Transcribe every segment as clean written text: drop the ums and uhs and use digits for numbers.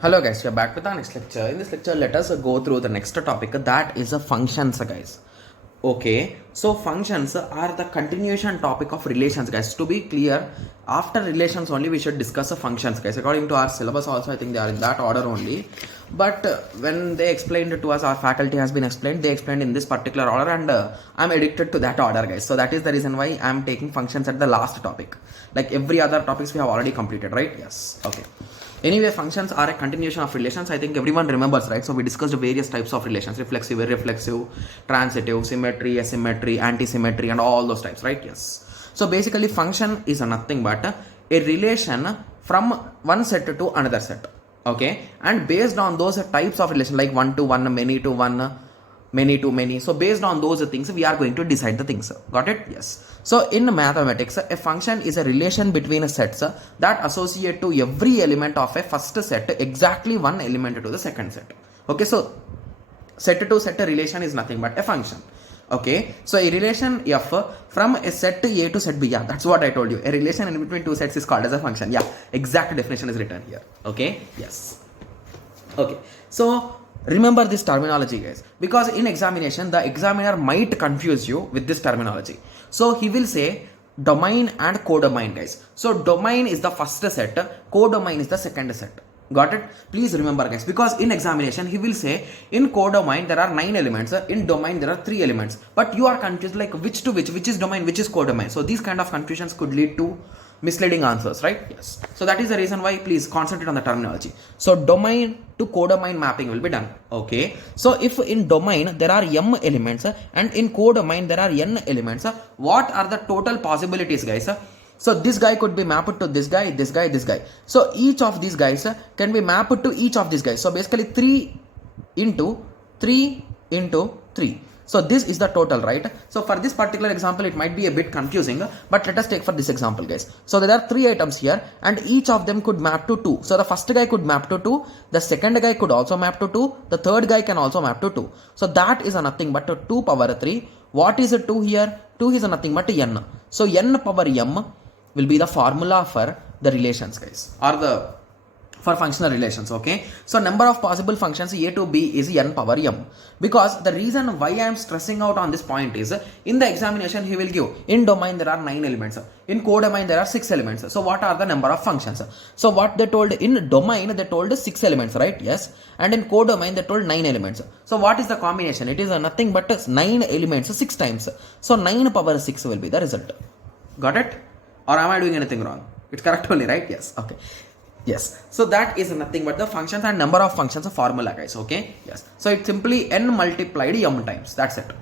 Hello guys, we are back with our next lecture. In this lecture, let us go through the next topic, that is functions, guys. Okay, so functions are the continuation topic of relations, guys. To be clear, after relations only we should discuss the functions, guys. According to our syllabus also, I think they are in that order only. But when they explained to us, our faculty has been explained, they explained in this particular order, and I'm addicted to that order, guys. So that is the reason why I'm taking functions at the last topic. Like every other topics we have already completed, right? Yes. Okay. Anyway, functions are a continuation of relations. I think everyone remembers, right? So we discussed various types of relations: reflexive, irreflexive, transitive, symmetry, asymmetry, anti-symmetry, and all those types, right? Yes. So basically, function is nothing but a relation from one set to another set. Okay, and based on those types of relation, like one to one, many to one, many to many, so based on those things we are going to decide the things. Got it? Yes. So in mathematics, a function is a relation between sets that associate to every element of a first set exactly one element to the second set. Okay, so set to set relation is nothing but a function. Okay, so a relation f from a set A to set B, yeah, that's what I told you. A relation in between two sets is called as a function. Yeah, exact definition is written here. Okay, yes. Okay, so remember this terminology, guys, because in examination the examiner might confuse you with this terminology. So he will say domain and codomain, guys. So domain is the first set, codomain is the second set. Got it? Please remember, guys, because in examination he will say in codomain there are 9 elements, in domain there are 3 elements, but you are confused like which to which is domain, which is codomain. So these kind of confusions could lead to misleading answers, right? Yes. So that is the reason why please concentrate on the terminology. So domain to codomain mapping will be done. Okay, so if in domain there are m elements and in codomain there are n elements, what are the total possibilities, guys? So this guy could be mapped to this guy, this guy, this guy. So each of these guys can be mapped to each of these guys. So basically 3 into 3 into 3. So this is the total, right? So for this particular example, it might be a bit confusing, but let us take for this example, guys. So there are 3 items here and each of them could map to 2. So the first guy could map to 2, the second guy could also map to 2, the third guy can also map to 2. So that is nothing but 2 power 3. What is 2 here? 2 is nothing but n. So n power m will be the formula for the relations, guys, or the for functional relations. Okay, so number of possible functions a to b is n power m, because the reason why I am stressing out on this point is in the examination he will give in domain there are 9 elements, in codomain there are 6 elements. So what are the number of functions? So what they told in domain, they told 6 elements, right? Yes. And in codomain they told 9 elements. So what is the combination? It is nothing but 9 elements 6 times. So 9 power 6 will be the result. Got it? Or am I doing anything wrong? It's correct only, right? Yes. Okay. Yes. So that is nothing but the functions and number of functions of formula, guys. Okay. Yes. So it's simply n multiplied m times. That's it.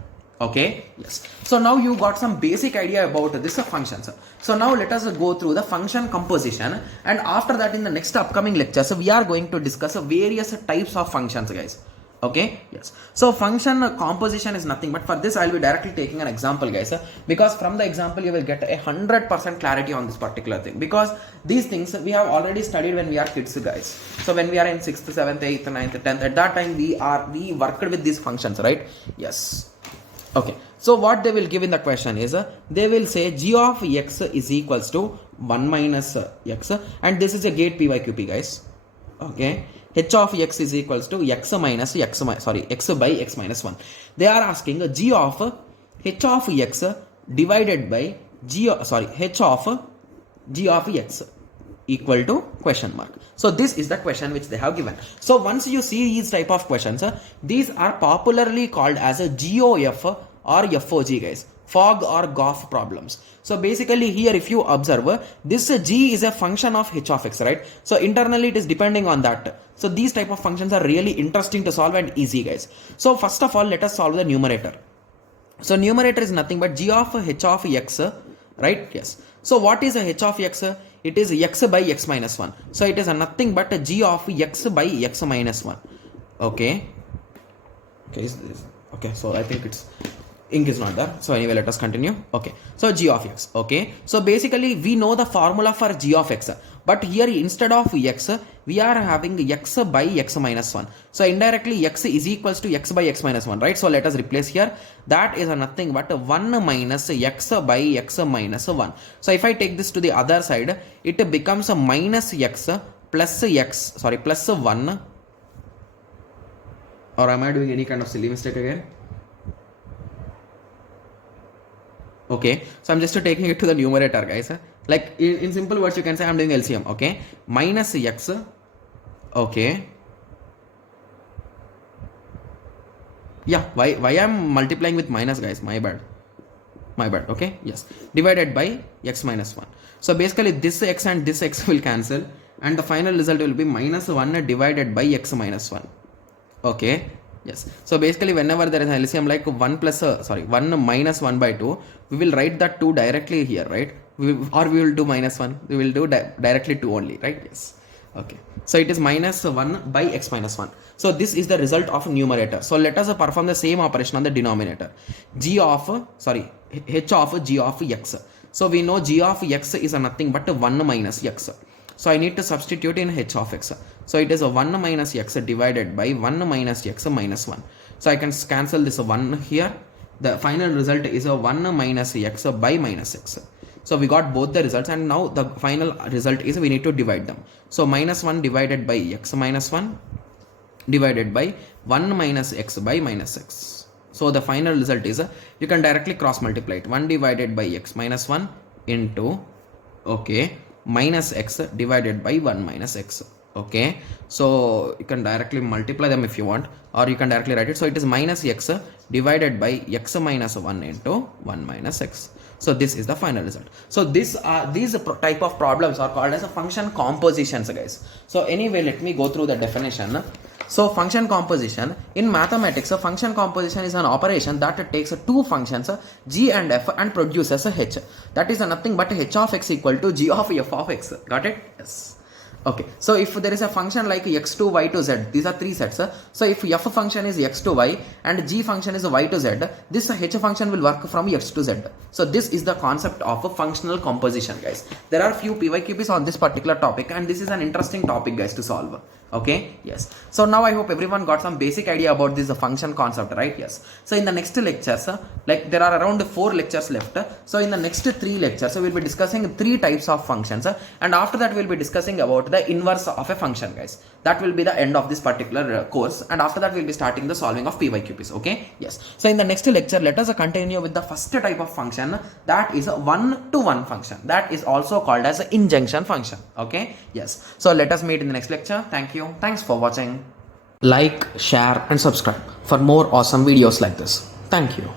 Okay. Yes. So now you got some basic idea about this functions. So now let us go through the function composition, and after that in the next upcoming lectures we are going to discuss various types of functions, guys. Okay, yes. So function composition is nothing but, for this I will be directly taking an example, guys, because from the example you will get 100% clarity on this particular thing, because these things we have already studied when we are kids, guys. So when we are in 6th, 7th, 8th, 9th, 10th, at that time we worked with these functions, right? Yes. Okay, so what they will give in the question is they will say g of x is equals to 1 minus x, and this is a gate pyqp, guys. Okay, h of x is equals to x minus x by x minus 1. They are asking g of h of x divided by h of g of x equal to question mark. So this is the question which they have given. So once you see these type of questions, these are popularly called as a GOF or FOG, guys. Fog or Goff problems. So basically here if you observe, this g is a function of h of x, right? So internally it is depending on that. So these type of functions are really interesting to solve and easy, guys. So first of all, let us solve the numerator. So numerator is nothing but g of h of x, right? Yes. So what is a h of x? It is x by x minus 1. So it is nothing but g of x by x minus 1. Okay. Okay, so I think it's ink is not there. So anyway, let us continue. Okay, so g of x. Okay, so basically we know the formula for g of x, but here instead of x we are having x by x minus 1. So indirectly x is equals to x by x minus 1, right? So let us replace here. That is nothing but 1 minus x by x minus 1. So if I take this to the other side, it becomes a minus x plus x, sorry, plus 1, or am I doing any kind of silly mistake again? Okay, so I'm just taking it to the numerator, guys. Like in simple words, you can say I'm doing LCM. Okay, minus x. Okay. Yeah, why I'm multiplying with minus, guys? My bad. Okay, yes, divided by x minus 1. So basically this x and this x will cancel, and the final result will be minus 1 divided by x minus 1. Okay, yes. So basically whenever there is an LCM like 1 minus 1 by 2, we will write that 2 directly here, right? Or we will do minus 1, we will do directly 2 only, right? Yes. Okay, so it is minus 1 by x minus 1. So this is the result of numerator. So let us perform the same operation on the denominator. H of g of x. So we know g of x is nothing but 1 minus x. So I need to substitute in h of x. So it is a 1 minus x divided by 1 minus x minus 1. So I can cancel this 1 here. The final result is a 1 minus x by minus x. So we got both the results, and now the final result is we need to divide them. So minus 1 divided by x minus 1 divided by 1 minus x by minus x. So the final result is you can directly cross multiply it. 1 divided by x minus 1 into, okay, minus x divided by 1 minus x. Okay, so you can directly multiply them if you want, or you can directly write it. So it is minus x divided by x minus 1 into 1 minus x. So this is the final result. So these type of problems are called as a function compositions, guys. So anyway, let me go through the definition. So function composition in mathematics, a function composition is an operation that takes two functions g and f and produces a h. That is nothing but h of x equal to g of f of x. Got it? Yes. Okay, so if there is a function like x to y to z, these are three sets. So if f function is x to y and g function is y to z, this h function will work from x to z. So this is the concept of a functional composition, guys. There are few PYQs on this particular topic, and this is an interesting topic, guys, to solve. Okay, yes. So now I hope everyone got some basic idea about this function concept, right? Yes. So in the next lectures, like there are around 4 lectures left. So in the next 3 lectures, we'll be discussing 3 types of functions, and after that we'll be discussing about the inverse of a function, guys. That will be the end of this particular course, and after that we'll be starting the solving of PYQs. Okay, yes. So in the next lecture, let us continue with the first type of function, that is a one-to-one function. That is also called as an injunction function. Okay, yes. So let us meet in the next lecture. Thank you. Thanks for watching. Like, share and subscribe for more awesome videos like this. Thank you.